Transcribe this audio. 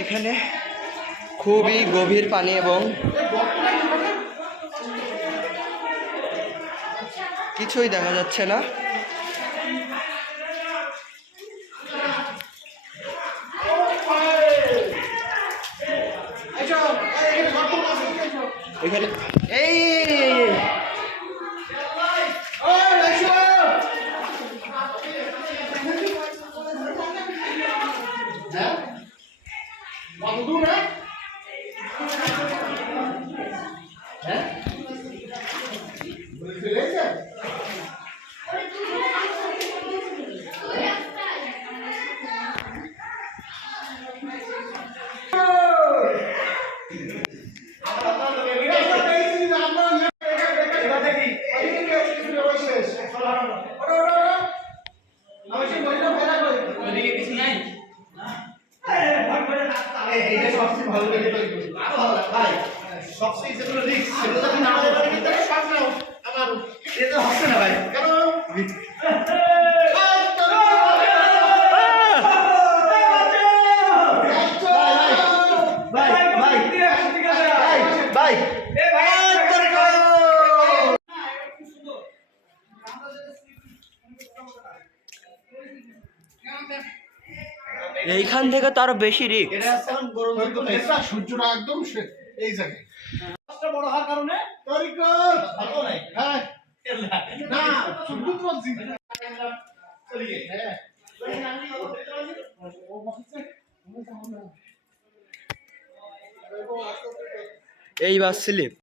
এখানে খুবই গভীর পানি এবং কিছুই দেখা যাচ্ছে না। এখানে এই হ্যাঁ সবচেয়ে যেগুলো রিস্ক সেগুলো যখন না হতে পারে কিন্তু সব হচ্ছে না ভাই। কেন? ভাই এইখান থেকে তো আরও বেশি রিক এটা হচ্ছে এখন গরম এটা সূর্যটা একদম এই জায়গায়। বড় হওয়ার কারণে ভালো নাই। হ্যাঁ। না হ্যাঁ। এই বাস স্লিপ।